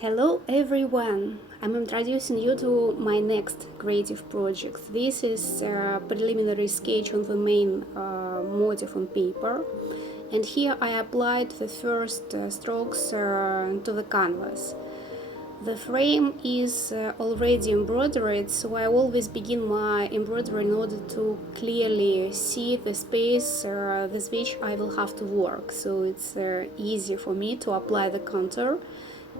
Hello everyone! I'm introducing you to my next creative project. This is a preliminary sketch on the main motif on paper, and here I applied the first strokes to the canvas. The frame is already embroidered, so I always begin my embroidery in order to clearly see the space with which I will have to work, so it's easy for me to apply the contour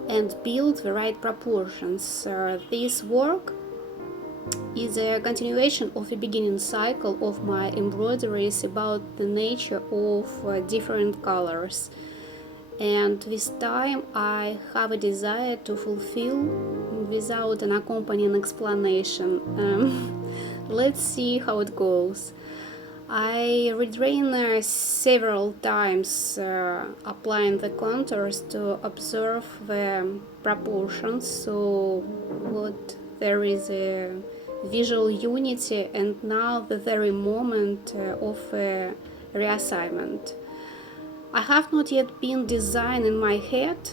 and build the right proportions. This work is a continuation of the beginning cycle of my embroideries about the nature of different colors. And this time I have a desire to fulfill without an accompanying explanation. Let's see how it goes. I redrain several times, applying the contours to observe the proportions, so what there is a visual unity, and now the very moment of reassignment. I have not yet been designed in my head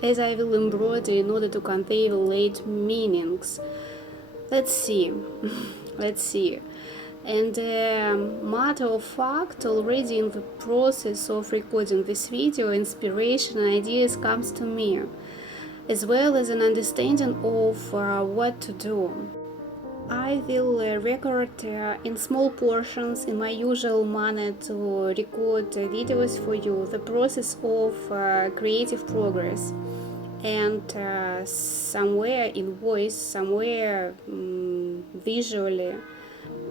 as I will embroider in order to convey the late meanings. Let's see. Let's see. And matter of fact, already in the process of recording this video, inspiration and ideas comes to me, as well as an understanding of what to do. I will record in small portions in my usual manner to record videos for you, the process of creative progress, and somewhere in voice, somewhere visually,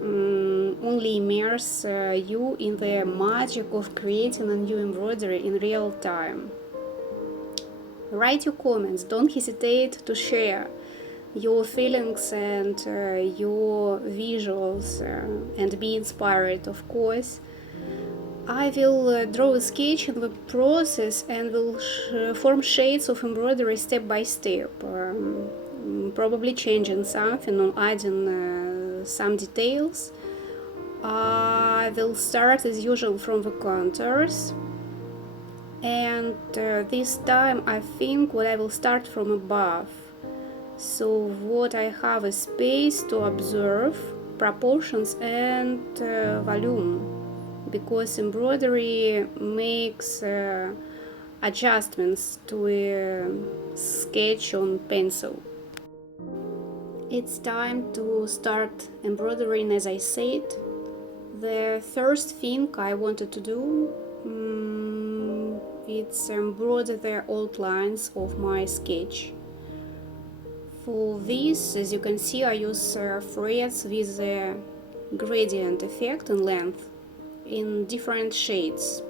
only immerse you in the magic of creating a new embroidery in real time. Write your comments, don't hesitate to share your feelings and your visuals and be inspired, of course. I will draw a sketch in the process and will form shades of embroidery step by step, probably changing something or adding some details. I will start as usual from the contours, and this time I think I will start from above. So what I have is space to observe proportions and volume, because embroidery makes adjustments to a sketch on pencil. It's time to start embroidering, as I said. The first thing I wanted to do it's embroider the outlines of my sketch. For this, as you can see, I use threads with a gradient effect in length in different shades,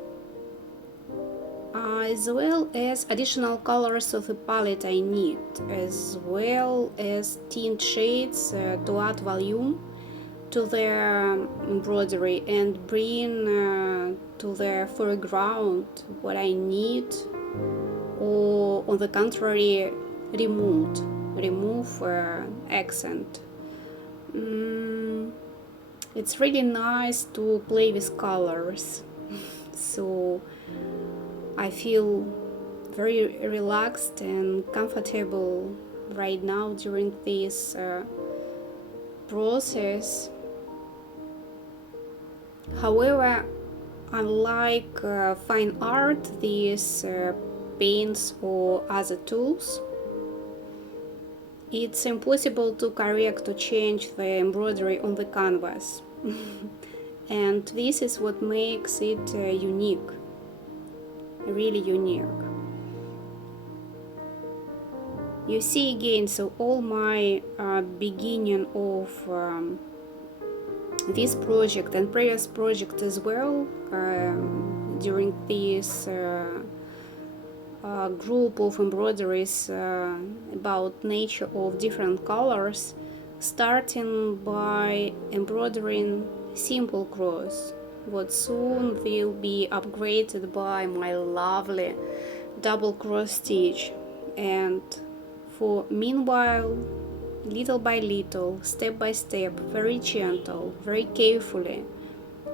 as well as additional colors of the palette I need, as well as tint shades to add volume to the embroidery and bring to the foreground what I need, or on the contrary, remove accent. It's really nice to play with colors, so I feel very relaxed and comfortable right now during this process. However, unlike fine art, these paints or other tools, it's impossible to correct or change the embroidery on the canvas. And this is what makes it unique, really unique. You see again, so all my beginning of this project and previous project as well, during this group of embroideries about nature of different colors, starting by embroidering simple cross, what soon will be upgraded by my lovely double cross stitch. And for meanwhile, little by little, step by step, very gentle, very carefully,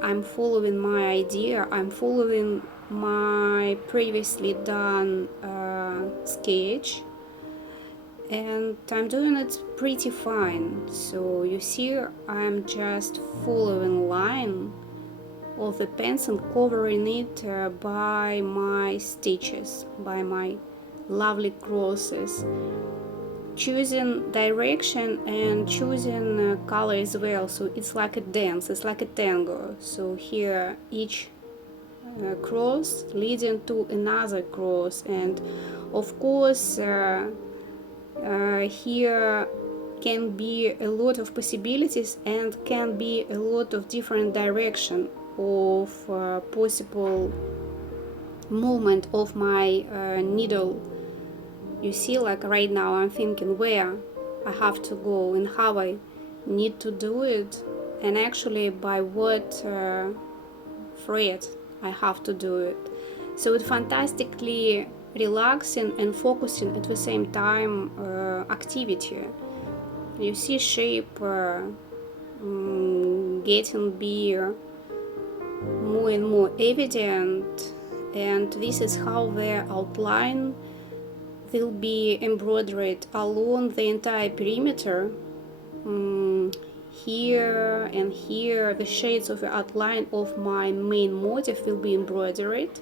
I'm following my idea, I'm following my previously done sketch, and I'm doing it pretty fine. So you see, I'm just following line of the pens and covering it by my stitches, by my lovely crosses, choosing direction and choosing color as well. So it's like a dance, it's like a tango. So here each cross leading to another cross, and of course here can be a lot of possibilities and can be a lot of different direction of possible movement of my needle. You see, like right now I'm thinking where I have to go and how I need to do it, and actually by what thread I have to do it. So it's fantastically relaxing and focusing at the same time activity. You see shape getting be more and more evident, and this is how the outline will be embroidered along the entire perimeter. Here and here the shades of the outline of my main motif will be embroidered,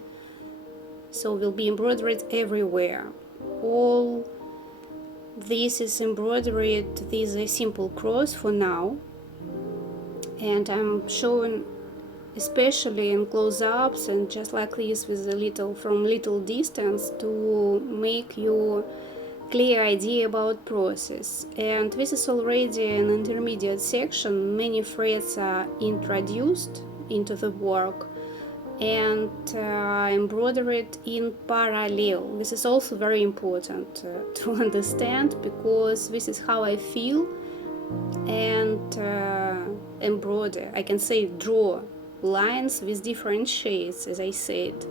so will be embroidered everywhere. All this is embroidered with a simple cross for now, and I'm showing especially in close-ups and just like this with a little from little distance to make you clear idea about process. And this is already an intermediate section. Many threads are introduced into the work and embroidered in parallel. This is also very important to understand, because this is how I feel and embroider. I can say draw lines with different shades, as I said,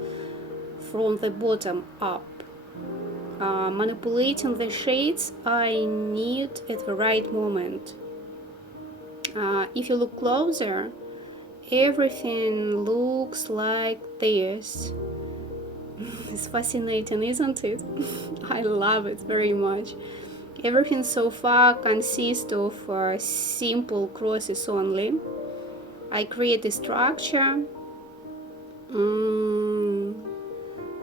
from the bottom up. Manipulating the shades I need at the right moment. If you look closer, everything looks like this. It's fascinating, isn't it? I love it very much. Everything so far consists of simple crosses only. I create a structure. Do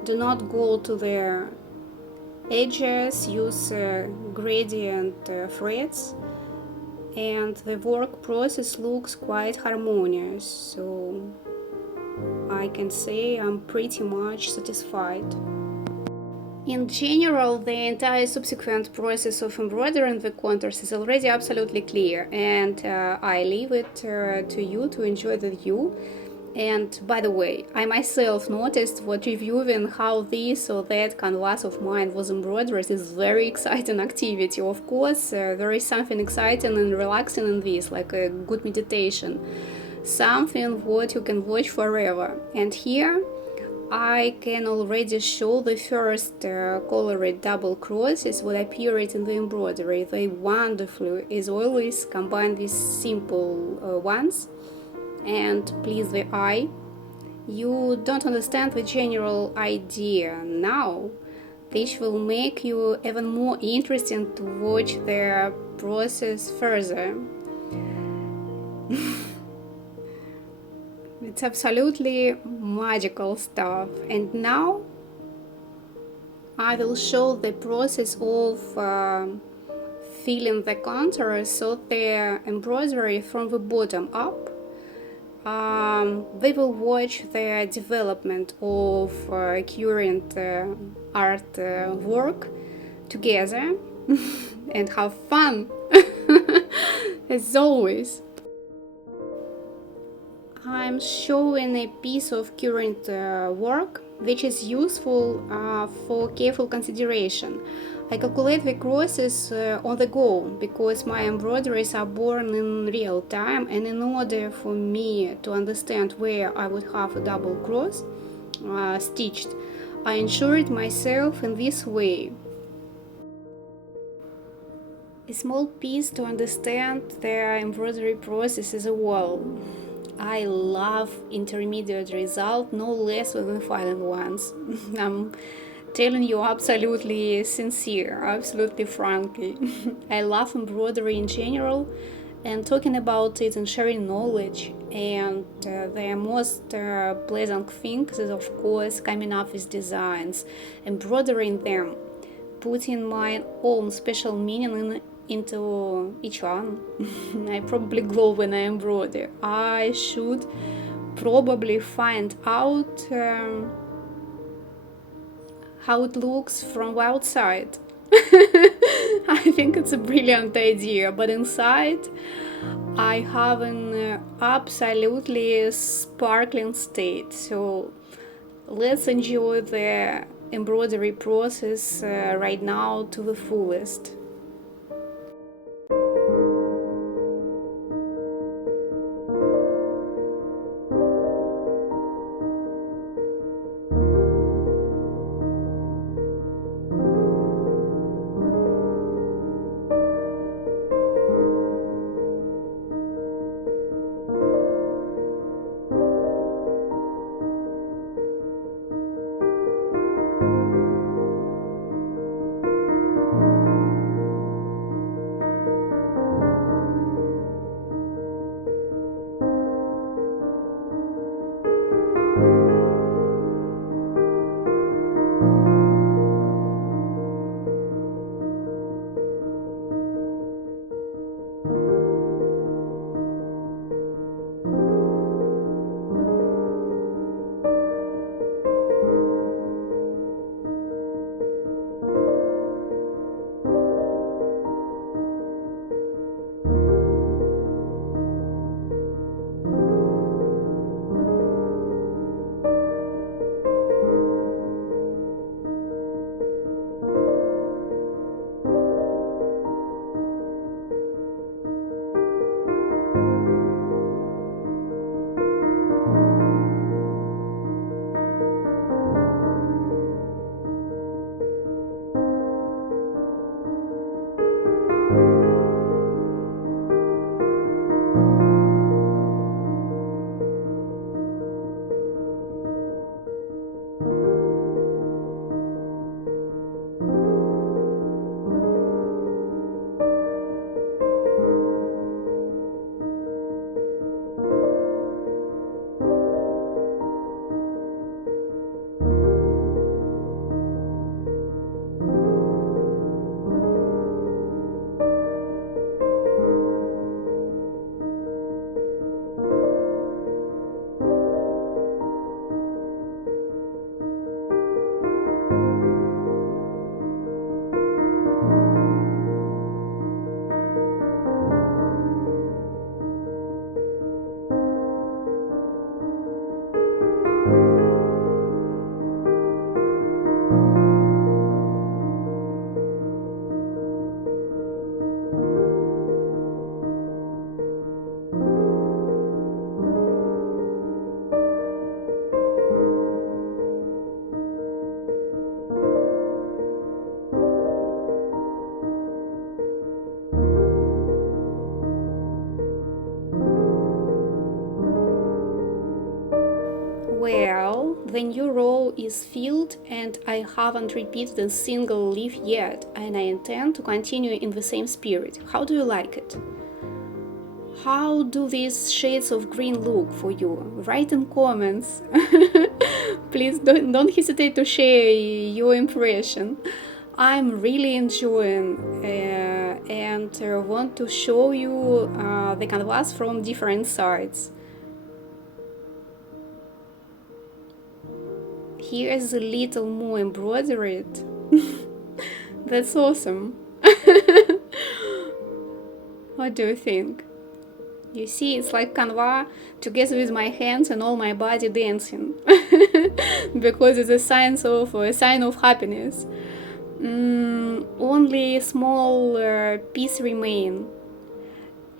not go to the edges, use gradient threads, and the work process looks quite harmonious, so I can say I'm pretty much satisfied. In general, the entire subsequent process of embroidering the contours is already absolutely clear, and I leave it to you to enjoy the view. And by the way, I myself noticed what reviewing how this or that canvas of mine was embroidered is very exciting activity. Of course, there is something exciting and relaxing in this, like a good meditation, something what you can watch forever. And here I can already show the first colored double crosses what appeared in the embroidery. They wonderfully, as always, combine with simple ones and please the eye. You don't understand the general idea now. This will make you even more interesting to watch the process further. It's absolutely magical stuff. And now I will show the process of filling the contours, so the embroidery from the bottom up. We will watch the development of current art work together and have fun as always. I'm showing a piece of current work which is useful for careful consideration. I calculate the crosses on the go because my embroideries are born in real time, and in order for me to understand where I would have a double cross stitched, I ensured myself in this way. A small piece to understand the embroidery process as a whole. I love intermediate result no less than the final ones. I'm Telling you absolutely sincere, absolutely frankly. I love embroidery in general, and talking about it and sharing knowledge. And the most pleasant thing is, of course, coming up with designs, embroidering them, putting my own special meaning into each one. I probably glow when I embroider. I should probably find out how it looks from outside. I think it's a brilliant idea, but inside I have an absolutely sparkling state. So let's enjoy the embroidery process right now to the fullest. Well, the new row is filled and I haven't repeated a single leaf yet, and I intend to continue in the same spirit. How do you like it? How do these shades of green look for you? Write in comments. Please don't hesitate to share your impression. I'm really enjoying and want to show you the canvas from different sides. Here is a little more embroidered. That's awesome. What do you think? You see, it's like canva together with my hands and all my body dancing. Because it's a sign of happiness. Only a small piece remain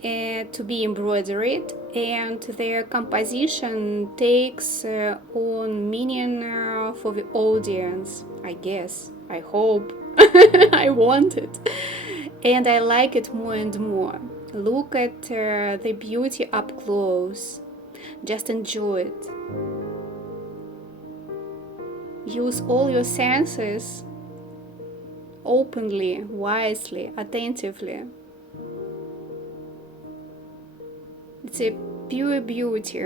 to be embroidered, and their composition takes on meaning for the audience, I guess. I hope. I want it. And I like it more and more. Look at the beauty up close. Just enjoy it. use all your senses openly, wisely, attentively. It's a pure beauty,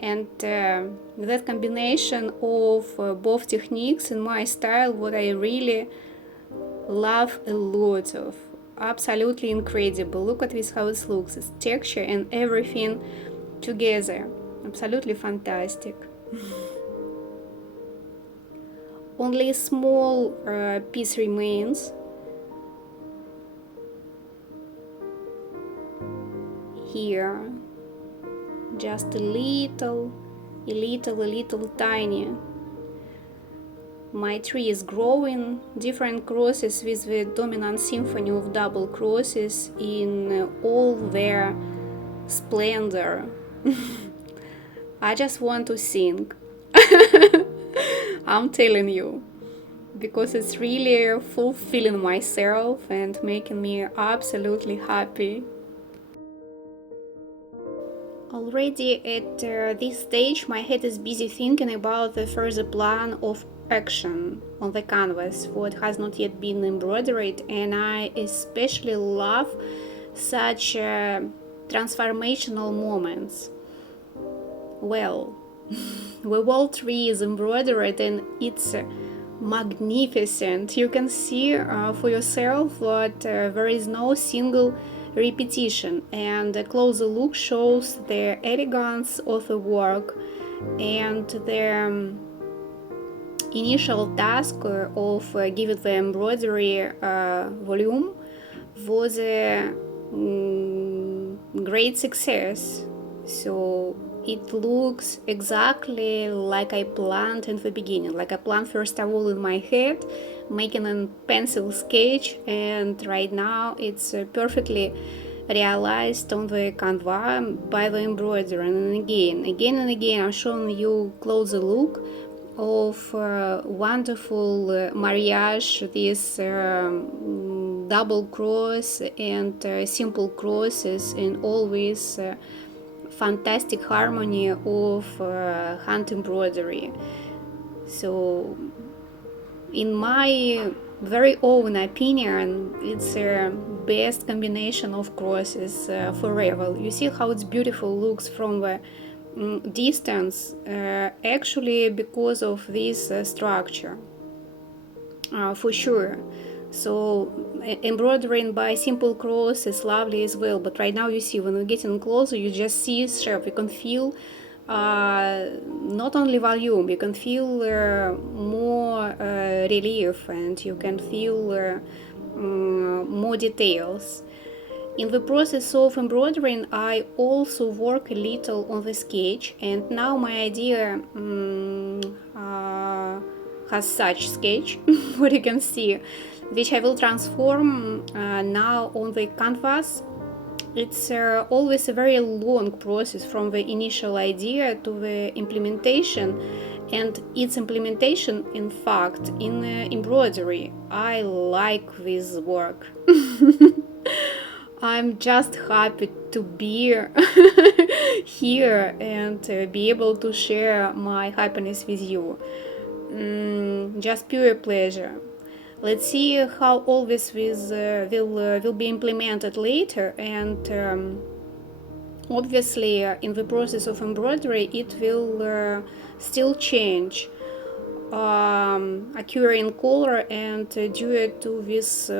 and that combination of both techniques in my style, what I really love a lot of. Absolutely incredible. Look at this, how it looks. It's texture and everything together. Absolutely fantastic. Only a small piece remains. Here. Just a little tiny. My tree is growing, different crosses with the dominant symphony of double crosses in all their splendor. I just want to sing. I'm telling you, because it's really fulfilling myself and making me absolutely happy. Already at this stage, my head is busy thinking about the further plan of action on the canvas, what has not yet been embroidered, and I especially love such transformational moments. Well, the whole tree is embroidered and it's magnificent. You can see for yourself that there is no single repetition, and a closer look shows the elegance of the work, and the initial task of giving the embroidery volume was a great success. So it looks exactly like I planned in the beginning. Like I planned first of all in my head, making a pencil sketch, and right now it's perfectly realized on the canvas by the embroidery. And again, I'm showing you closer look of wonderful marriage, this double cross and simple crosses, and always fantastic harmony of hand embroidery. So in my very own opinion, it's a best combination of crosses forever. You see how it's beautiful looks from the distance, actually because of this structure, for sure. So embroidering by simple cross is lovely as well, but right now you see when we're getting closer, you just see shape. You can feel not only volume, you can feel more relief, and you can feel more details. In the process of embroidering, I also work a little on the sketch, and now my idea has such sketch, what you can see, which I will transform now on the canvas. It's always a very long process from the initial idea to the implementation, and its implementation, in fact, in embroidery. I like this work. I'm just happy to be here and be able to share my happiness with you. Just pure pleasure. Let's see how all this will be implemented later, and obviously in the process of embroidery it will still change, occurring color and due to this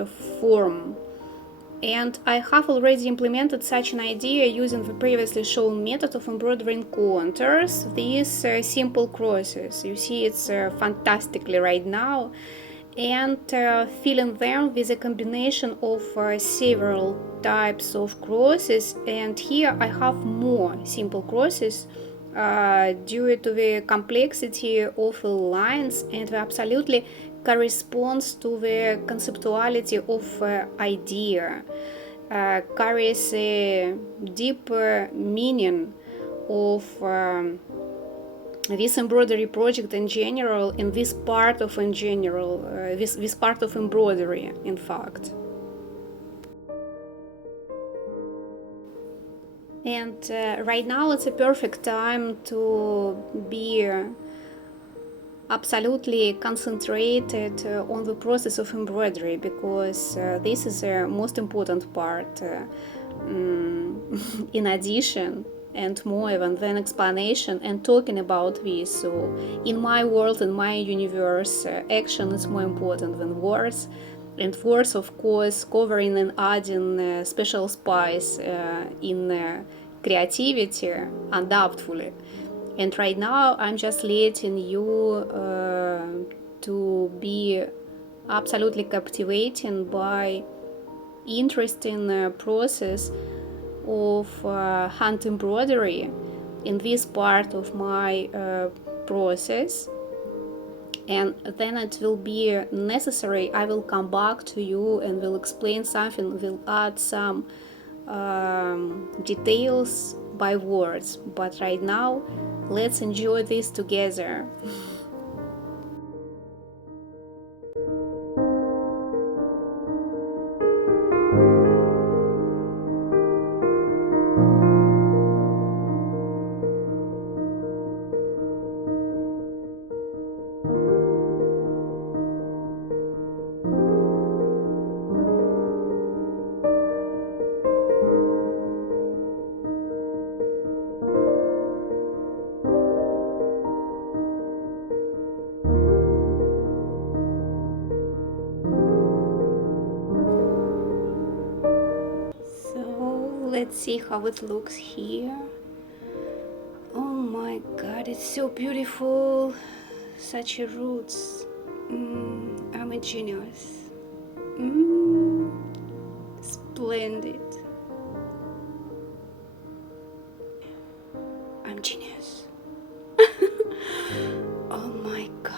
form. And I have already implemented such an idea using the previously shown method of embroidering contours, these simple crosses. You see it's fantastically right now, and filling them with a combination of several types of crosses. And here I have more simple crosses due to the complexity of the lines, and absolutely corresponds to the conceptuality of idea, carries a deeper meaning of this embroidery project in general, and this part of this part of embroidery, in fact. And right now it's a perfect time to be absolutely concentrated on the process of embroidery, because this is the most important part. In addition, and more even than explanation and talking about this. So in my world, in my universe, action is more important than words. And words, of course, covering and adding special spice in creativity, undoubtedly. And right now, I'm just letting you to be absolutely captivating by interesting process of hand embroidery in this part of my process. And then it will be necessary, I will come back to you and will explain something, will add some details by words. But right now, let's enjoy this together. So let's see how it looks here. Oh my god, it's so beautiful. Such a roots. I'm a genius. Splendid. I'm genius. Oh my god.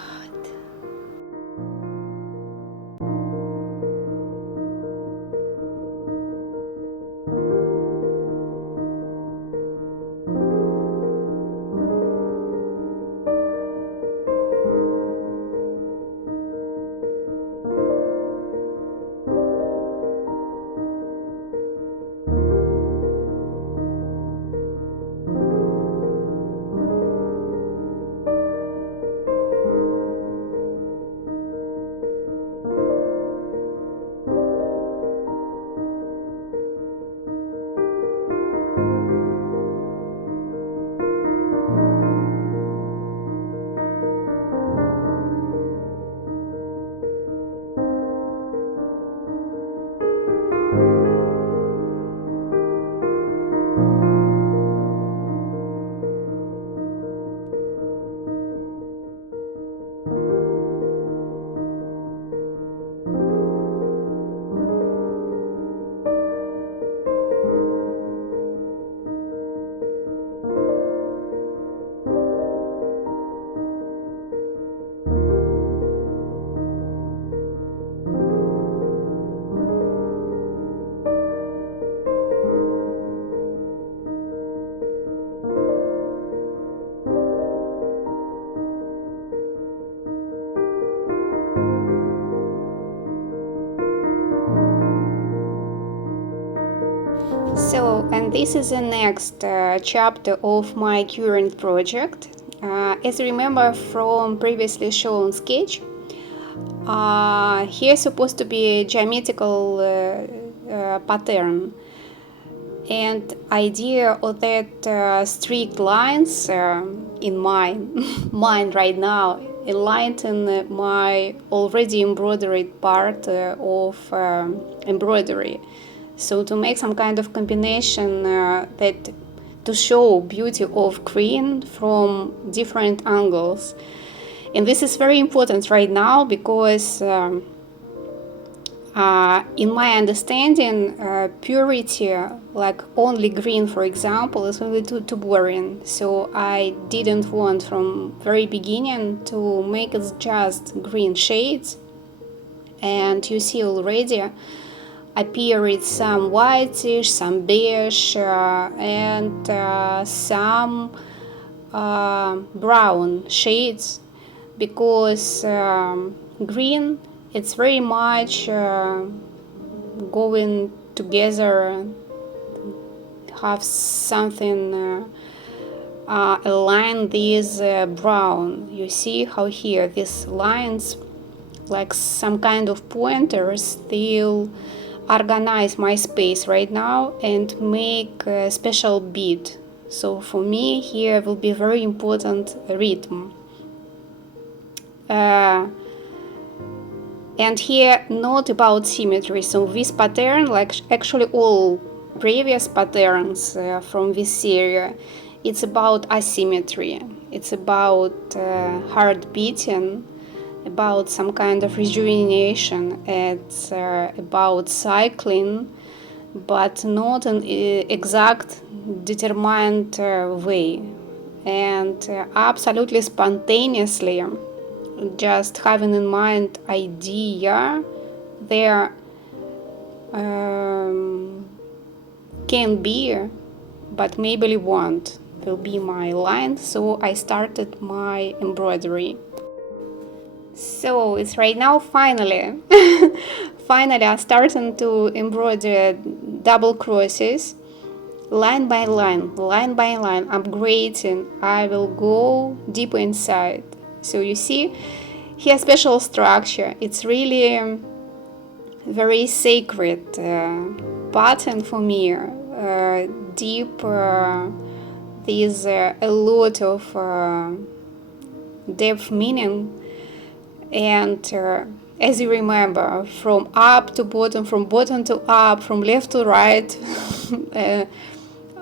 So, and this is the next chapter of my current project. As you remember from previously shown sketch, here's supposed to be a geometrical pattern, and idea of that strict lines in my mind right now enlighten my already embroidered part of embroidery. So to make some kind of combination that to show beauty of green from different angles. And this is very important right now because in my understanding, purity, like only green, for example, is really too boring. So I didn't want from very beginning to make it just green shades. And you see already appeared some whitish, some beige, and some brown shades, because green, it's very much going together, have something align these brown. You see how here these lines, like some kind of pointers, they'll organize my space right now and make a special beat. So for me here will be very important rhythm. And here not about symmetry. So this pattern, like actually all previous patterns from this series, it's about asymmetry. It's about heart beating, about some kind of rejuvenation. It's about cycling, but not an exact determined way. And absolutely spontaneously, just having in mind idea there can be, but maybe won't, will be my line. So I started my embroidery. So it's right now finally finally I'm starting to embroider double crosses, line by line, line by line, upgrading. I will go deeper inside. So you see here special structure. It's really very sacred pattern for me. Deep, there's a lot of depth meaning. And as you remember, from up to bottom, from bottom to up, from left to right,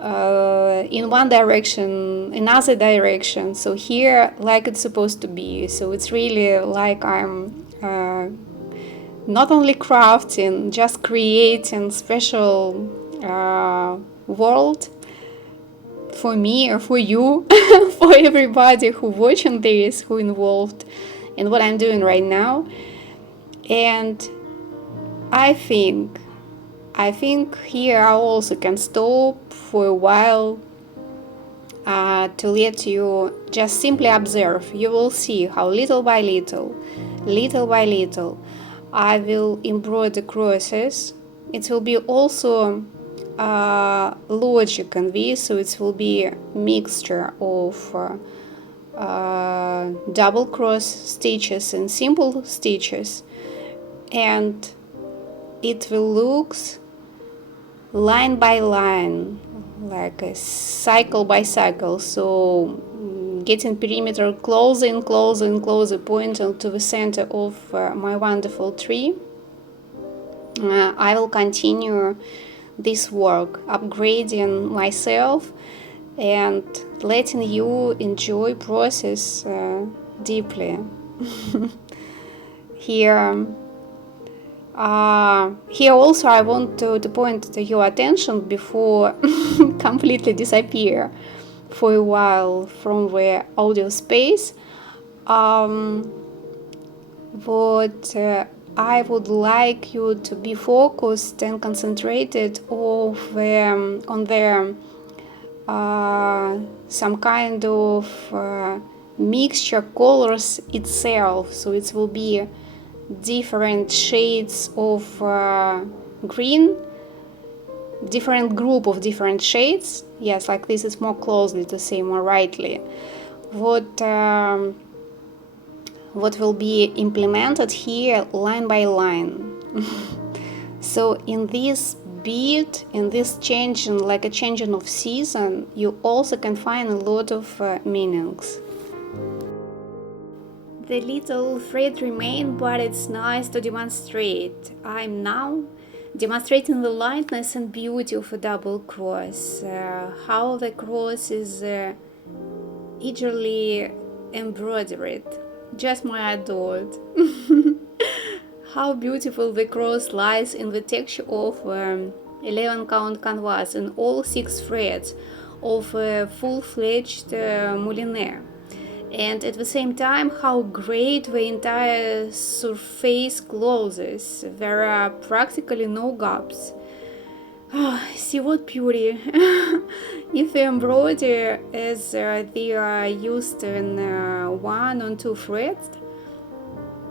in one direction, another direction. So here, like it's supposed to be. So it's really like I'm not only crafting, just creating special world for me or for you, for everybody who watching this, who involved in what I'm doing right now. And I think here I also can stop for a while to let you just simply observe. You will see how little by little, I will embroider crosses. It will be also logic in this, so it will be a mixture of double cross stitches and simple stitches, and it will look line by line, like a cycle by cycle. So getting perimeter closer and closer and closer, pointing to the center of my wonderful tree. I will continue this work, upgrading myself and letting you enjoy process deeply. Here also I want to point to your attention before completely disappear for a while from the audio space. What I would like you to be focused and concentrated on the some kind of mixture colors itself. So it will be different shades of green, different group of different shades. Yes, like this is more closely to say, more rightly. What will be implemented here line by line. So in this beat, in this changing, like a changing of season, you also can find a lot of meanings. The little thread remain, but it's nice to demonstrate. I'm now demonstrating the lightness and beauty of a double cross, how the cross is eagerly embroidered, just my adored. How beautiful the cross lies in the texture of 11 count canvas and all 6 threads of a full-fledged moulinet. And at the same time, how great the entire surface closes. There are practically no gaps. Oh, see what beauty. If the embroidery as they are used in 1 or 2 threads,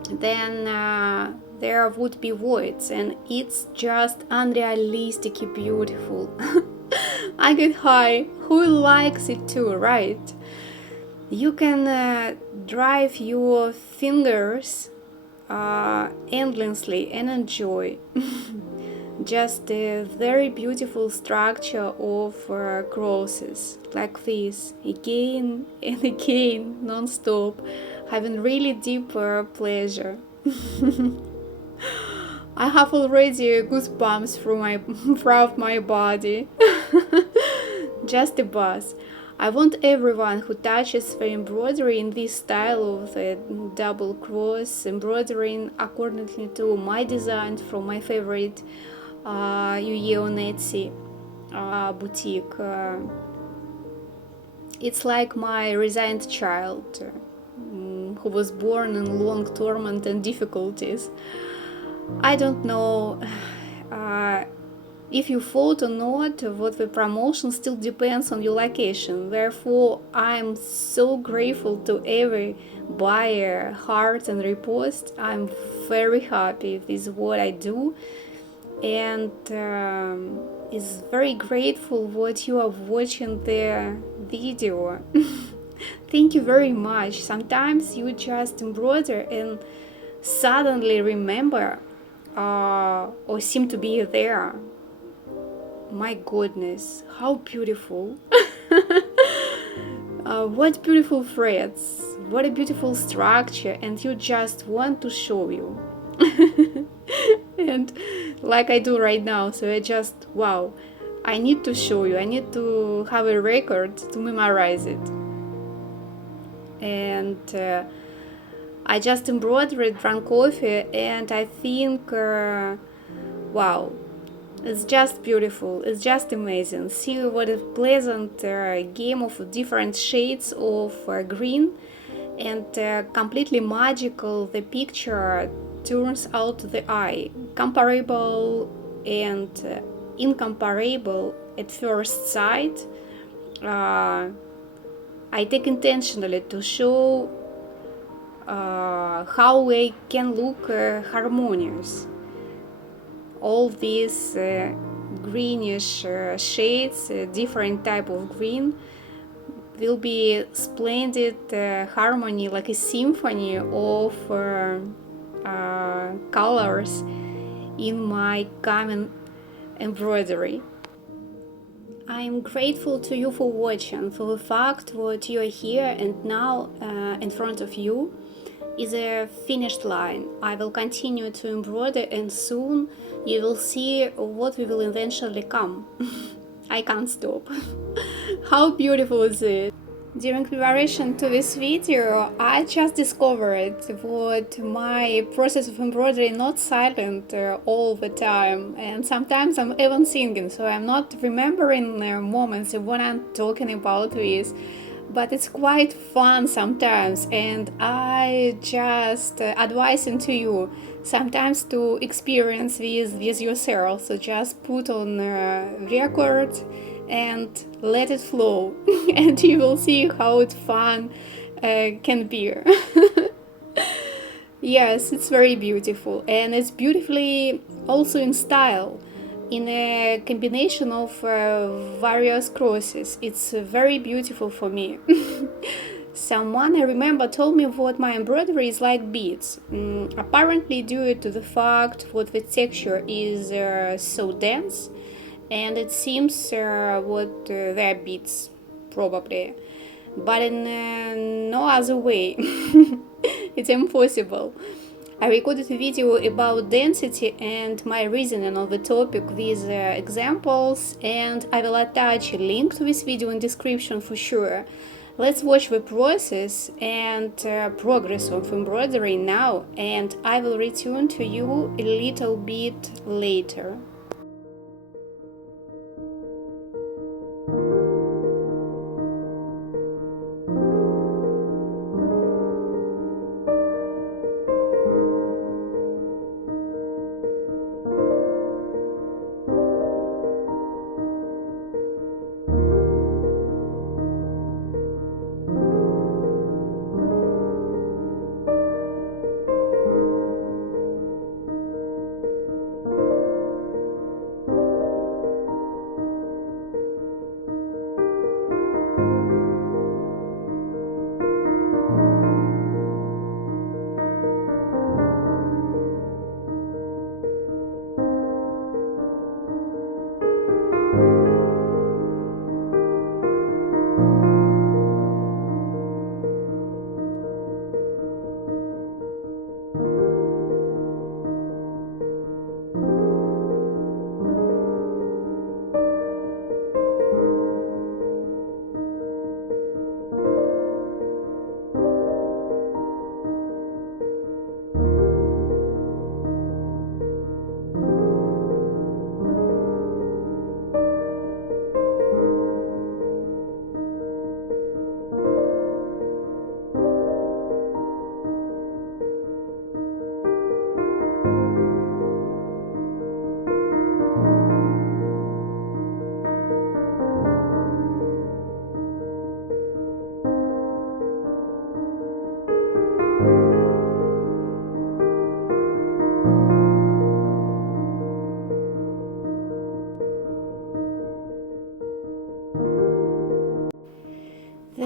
then there would be voids, and it's just unrealistically beautiful. I get high. Who likes it too, right? You can drive your fingers endlessly and enjoy just a very beautiful structure of crosses like this, again and again, non-stop, having really deep pleasure. I have already goosebumps throughout my body. Just a buzz. I want everyone who touches the embroidery in this style of the double cross, embroidering accordingly to my design from my favorite on Etsy boutique. It's like my resigned child who was born in long torment and difficulties. I don't know if you thought or not, what the promotion still depends on your location. Therefore, I'm so grateful to every buyer, heart and repost. I'm very happy with what I do, and is very grateful what you are watching the video. Thank you very much. Sometimes you just embroider and suddenly remember or seem to be there. My goodness, how beautiful. What beautiful threads, what a beautiful structure, and you just want to show you. And like I do right now, so I just, wow, I need to show you, I need to have a record to memorize it. And I just embroidered, drank coffee, and I think, wow, it's just beautiful, it's just amazing. See what a pleasant game of different shades of green, and completely magical the picture turns out to the eye. Comparable and incomparable at first sight. I take intentionally to show how they can look harmonious. All these greenish shades, different type of green, will be splendid harmony, like a symphony of colors in my coming embroidery. I'm grateful to you for watching, for the fact that you are here and now in front of you is a finished line. I will continue to embroider and soon you will see what we will eventually come. I can't stop. How beautiful is it? During preparation to this video, I just discovered that my process of embroidery is not silent all the time, and sometimes I'm even singing, so I'm not remembering moments when I'm talking about this, but it's quite fun sometimes, and I just advising to you sometimes to experience this with yourself, so just put on record and let it flow and you will see how it fun can be. Yes, it's very beautiful, and it's beautifully also in style, in a combination of various crosses. It's very beautiful for me. Someone I remember told me what my embroidery is like beads. Apparently due to the fact that the texture is so dense, and it seems what they are beads, probably, but in no other way. It's impossible. I recorded a video about density and my reasoning on the topic with examples, and I will attach a link to this video in description for sure. Let's watch the process and progress of embroidery now, and I will return to you a little bit later.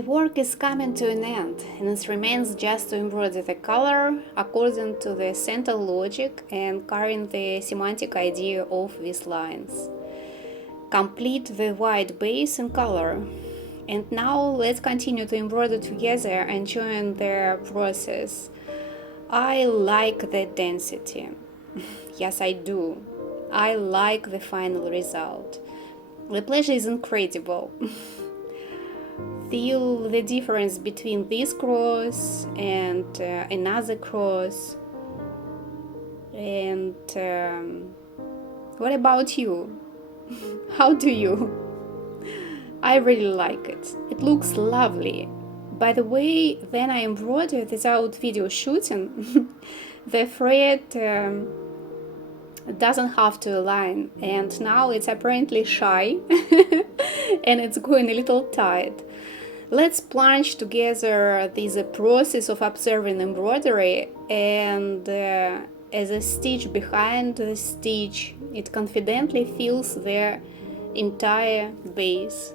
the work is coming to an end, and it remains just to embroider the color according to the center logic and carrying the semantic idea of these lines. Complete the white base in color. And now let's continue to embroider together, enjoying the process. I like the density. Yes, I do. I like the final result. The pleasure is incredible. Feel the difference between this cross and another cross. And what about you? How do you? I really like it. It looks lovely. By the way, when I embroidered without video shooting, the thread doesn't have to align, and now it's apparently shy and it's going a little tight. Let's plunge together this process of observing embroidery, and as a stitch behind the stitch, it confidently fills the entire base.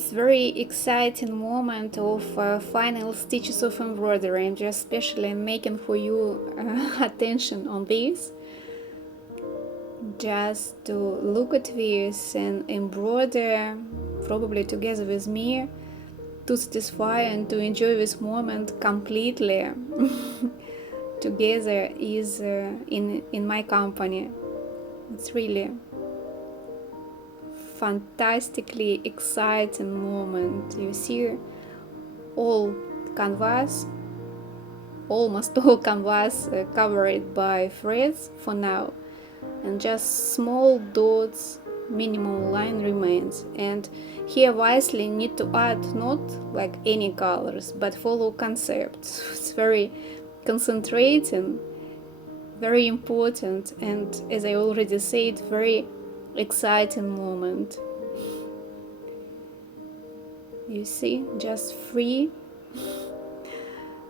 this very exciting moment of final stitches of embroidery. I'm just especially making for you attention on this, just to look at this and embroider probably together with me, to satisfy and to enjoy this moment completely together is in my company. It's really fantastically exciting moment. You see all canvas, almost all canvas covered by threads for now, and just small dots, minimal line remains. And here wisely need to add not like any colors, but follow concepts. It's very concentrating, very important, and as I already said, very exciting moment. You see, just 3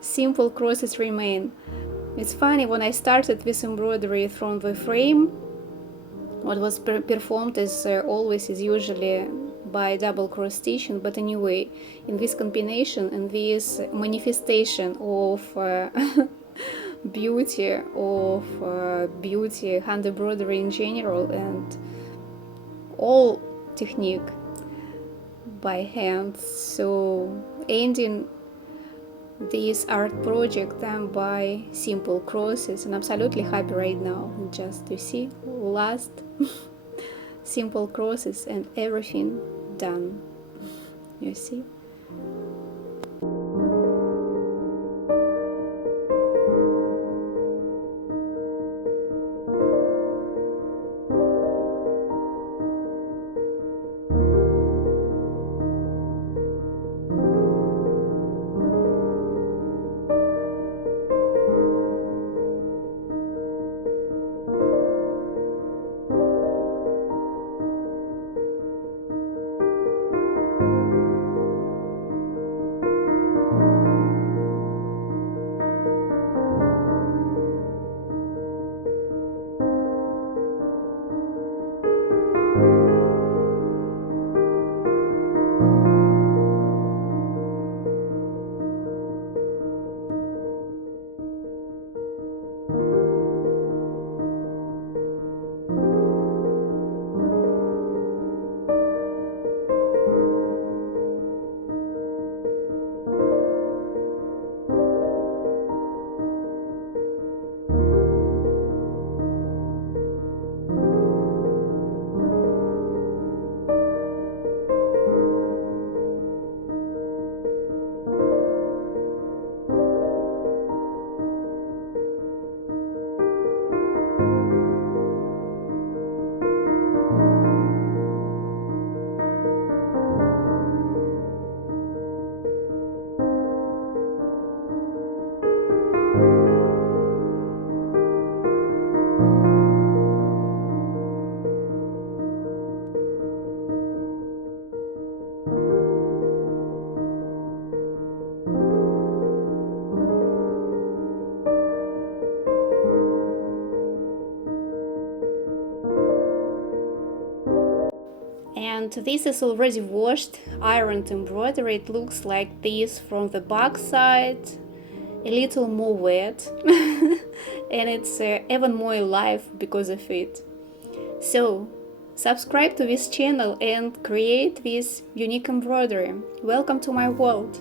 simple crosses remain. It's funny, when I started this embroidery from the frame, what was performed is always is usually by double cross stitching, but anyway, in this combination and this manifestation of beauty hand embroidery in general, and all technique by hand, so ending this art project done by simple crosses, and I'm absolutely happy right now. Just you see, last simple crosses and everything done. You see. And this is already washed, ironed embroidery. It looks like this from the back side, a little more wet, and it's even more alive because of it. So, subscribe to this channel and create this unique embroidery. Welcome to my world.